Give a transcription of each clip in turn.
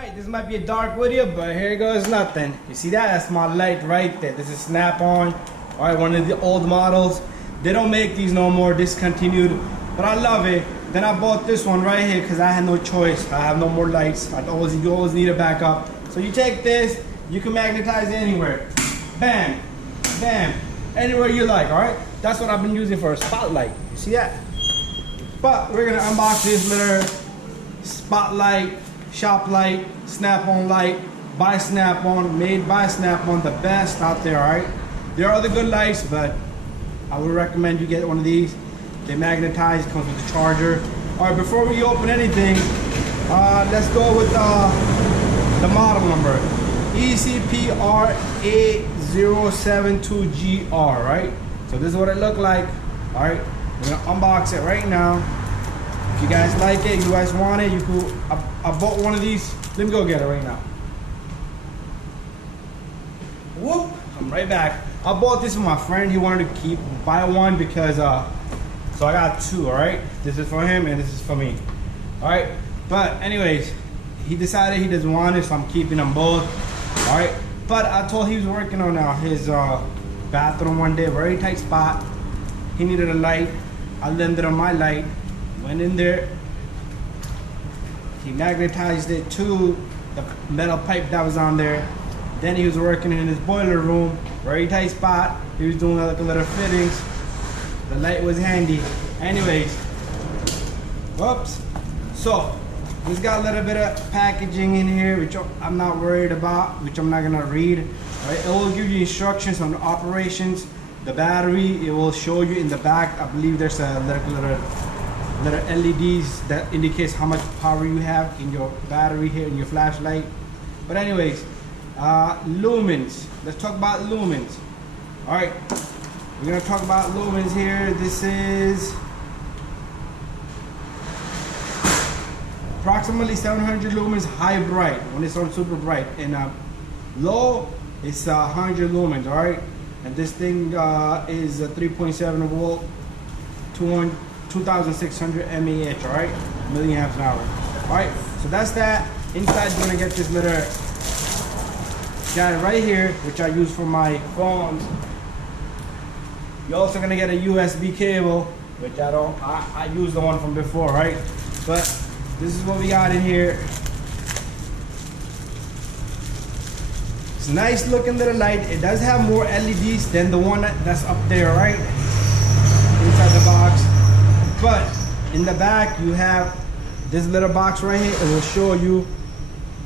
Alright, this might be a dark video, but here goes nothing. You see that? That's my light right there. This is SnapON. Alright, one of the old models. They don't make these no more, discontinued. But I love it. Then I bought this one right here because I had no choice. I have no more lights. You always need a backup. So you take this, you can magnetize it anywhere. Bam, bam, anywhere you like, alright? That's what I've been using for a spotlight. You see that? But we're gonna unbox this little spotlight, shop light, SnapON light by SnapON, made by SnapON, the best out there, alright? There are other good lights, but I would recommend you get one of these. They magnetize, comes with the charger. Alright, before we open anything, let's go with the model number. ECPR8072GR, right? So this is what it looked like. Alright, we're gonna unbox it right now. If you guys like it, you guys want it, you could. I bought one of these. Let me go get it right now. Whoop! I'm right back. I bought this for my friend. He wanted to buy one because so I got two. All right, this is for him and this is for me. All right, but anyways, he decided he doesn't want it, so I'm keeping them both. All right, but I told he was working on his bathroom one day, very tight spot. He needed a light. I lended him my light. Went in there. He magnetized it to the metal pipe that was on there. Then he was working in his boiler room, very tight spot. He was doing like a little fittings. The light was handy. Anyways, whoops. So this got a little bit of packaging in here, which I'm not worried about, which I'm not gonna read. Right? It will give you instructions on the operations. The battery, it will show you in the back. I believe there's a little LEDs that indicates how much power you have in your battery here in your flashlight. But anyways, lumens. Let's talk about lumens. All right, we're gonna talk about lumens here. This is approximately 700 lumens high bright when it's on super bright, and low it's 100 lumens. All right, and this thing is a 3.7 volt, 2600 mAh, all right, milliamps an hour. All right, so that's that. Inside you're gonna get this little guy right here, which I use for my phones. You're also gonna get a USB cable, which I use the one from before, right? But this is what we got in here. It's a nice looking little light. It does have more LEDs than the one that's up there, right? Inside the box. But in the back you have this little box right here. It will show you.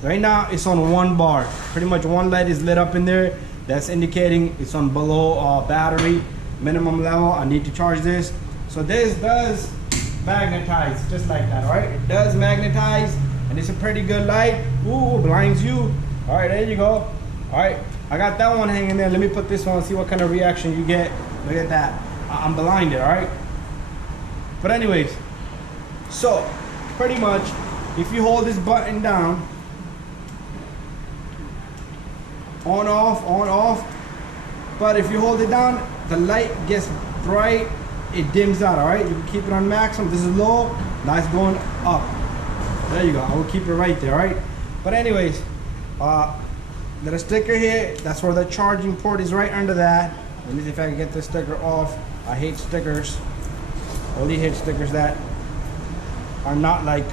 Right now it's on one bar. Pretty much one light is lit up in there. That's indicating it's on below battery minimum level. I need to charge this. So this does magnetize just like that, right? It does magnetize, and it's a pretty good light. Ooh, blinds you. All right, there you go. All right, I got that one hanging there. Let me put this on, see what kind of reaction you get. Look at that. I'm blinded, all right? But anyways, so pretty much if you hold this button down, on off, but if you hold it down, the light gets bright, it dims out, all right? You can keep it on maximum. This is low, now it's going up. There you go, I will keep it right there, all right? But anyways, little sticker here, that's where the charging port is, right under that. Let me see if I can get this sticker off. I hate stickers. Only hate stickers that are not like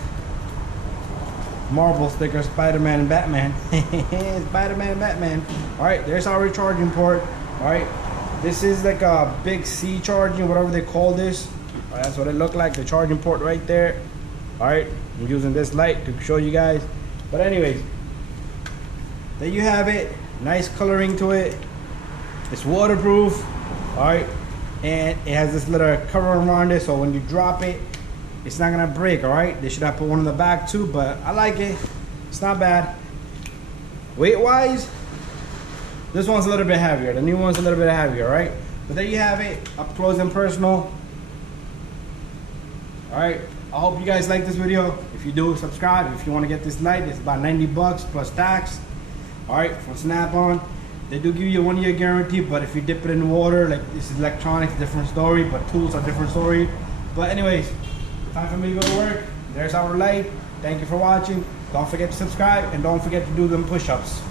Marvel stickers, Spider-Man and Batman. Spider-Man and Batman. All right, there's our recharging port. All right, this is like a big C charging, whatever they call this. All right, that's what it looked like, the charging port right there. All right, I'm using this light to show you guys. But anyways, there you have it. Nice coloring to it. It's waterproof. All right, and it has this little cover around it, so when you drop it, it's not gonna break. All right, they should have put one in the back too, but I like it. It's not bad. Weight wise, this one's a little bit heavier. The new one's a little bit heavier, right? But there you have it, up close and personal. All right, I hope you guys like this video. If you do, subscribe. If you want to get this light, it's about 90 bucks plus tax. All right, from SnapON. They do give you a 1-year guarantee, but if you dip it in water, like this is electronics, different story, but tools are different story. But anyways, time for me to go to work. There's our light. Thank you for watching. Don't forget to subscribe and don't forget to do them push-ups.